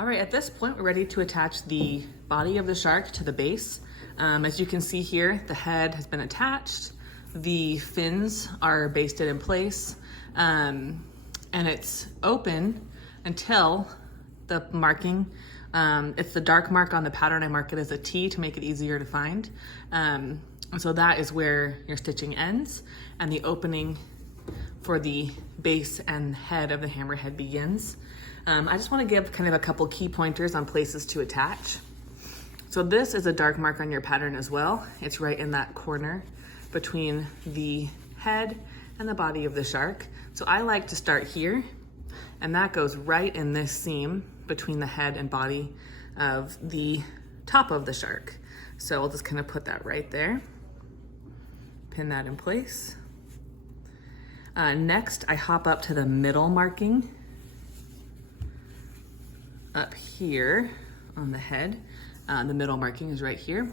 All right, at this point, we're ready to attach the body of the shark to the base. As you can see here, the head has been attached. The fins are basted in place, and it's open until the marking. It's the dark mark on the pattern. I mark it as a T to make it easier to find. And so that is where your stitching ends, and the opening for the base and head of the hammerhead begins. I just want to give kind of a couple key pointers on places to attach. So this is a dark mark on your pattern as well. It's right in that corner between the head and the body of the shark. So I like to start here, and that goes right in this seam between the head and body of the top of the shark. So I'll just kind of put that right there, pin that in place. Next, I hop up to the middle marking up here on the head. The middle marking is right here.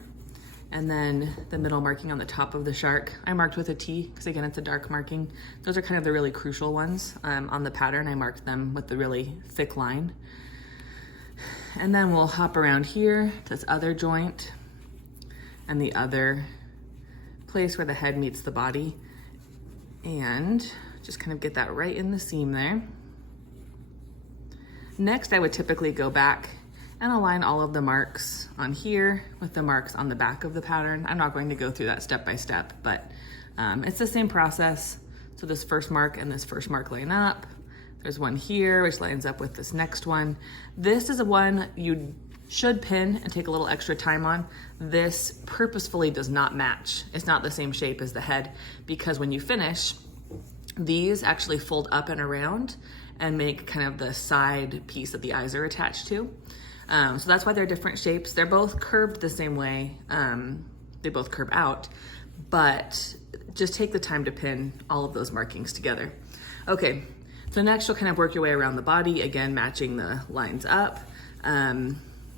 And then the middle marking on the top of the shark, I marked with a T because again, it's a dark marking. Those are kind of the really crucial ones. On the pattern, I marked them with the really thick line. And then we'll hop around here to this other joint and the other place where the head meets the body, and just kind of get that right in the seam there. Next, I would typically go back and align all of the marks on here with the marks on the back of the pattern. I'm not going to go through that step by step, but it's the same process. So this first mark and this first mark line up. There's one here, which lines up with this next one. This is a one you should pin and take a little extra time on. This purposefully does not match. It's not the same shape as the head, because when you finish, these actually fold up and around and make kind of the side piece that the eyes are attached to. So that's why they're different shapes. They're both curved the same way. They both curve out, but just take the time to pin all of those markings together. Okay, so next you'll kind of work your way around the body, again, matching the lines up.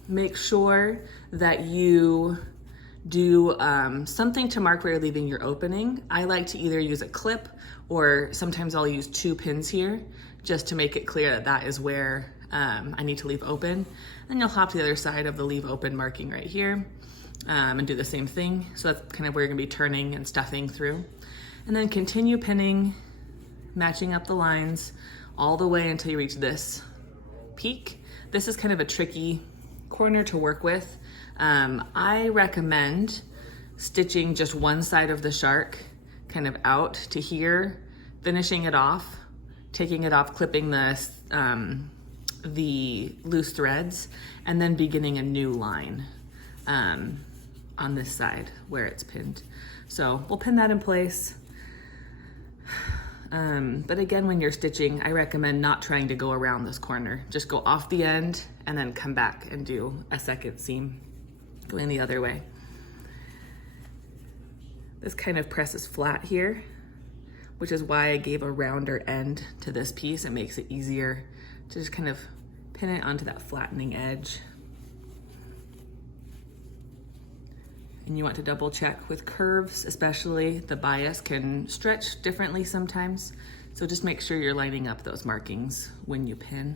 Make sure that you do something to mark where you're leaving your opening. I like to either use a clip, or sometimes I'll use 2 pins here just to make it clear that that is where I need to leave open. Then you'll hop to the other side of the leave open marking right here and do the same thing. So that's kind of where you're gonna be turning and stuffing through. And then continue pinning, matching up the lines all the way until you reach this peak. This is kind of a tricky corner to work with. I recommend stitching just one side of the shark kind of out to here, finishing it off, taking it off, clipping the loose threads, and then beginning a new line on this side where it's pinned. So we'll pin that in place. But again, when you're stitching, I recommend not trying to go around this corner. Just go off the end and then come back and do a second seam going the other way. This kind of presses flat here, which is why I gave a rounder end to this piece. It makes it easier to just kind of pin it onto that flattening edge. And you want to double check with curves, especially the bias can stretch differently sometimes. So just make sure you're lining up those markings when you pin.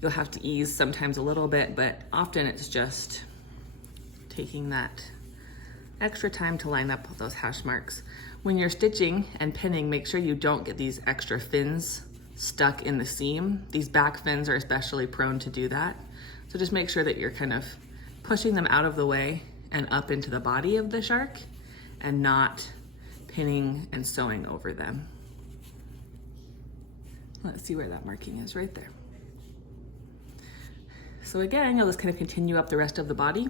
You'll have to ease sometimes a little bit, but often it's just taking that extra time to line up those hash marks. When you're stitching and pinning, make sure you don't get these extra fins stuck in the seam. These back fins are especially prone to do that. So just make sure that you're kind of pushing them out of the way and up into the body of the shark, and not pinning and sewing over them. Let's see where that marking is, right there. So again, you'll just kind of continue up the rest of the body.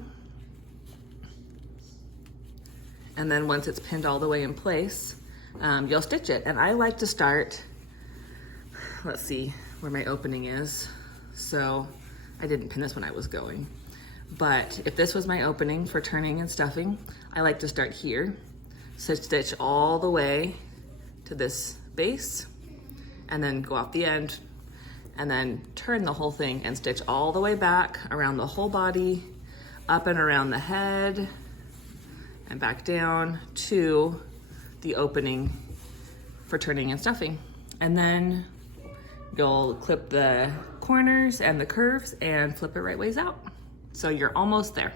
And then once it's pinned all the way in place, you'll stitch it. And I like to start, let's see where my opening is. So I didn't pin this when I was going. But if this was my opening for turning and stuffing, I like to start here. So stitch all the way to this base, and then go off the end, and then turn the whole thing and stitch all the way back around the whole body, up and around the head, and back down to the opening for turning and stuffing. And then you'll clip the corners and the curves and flip it right ways out. So you're almost there.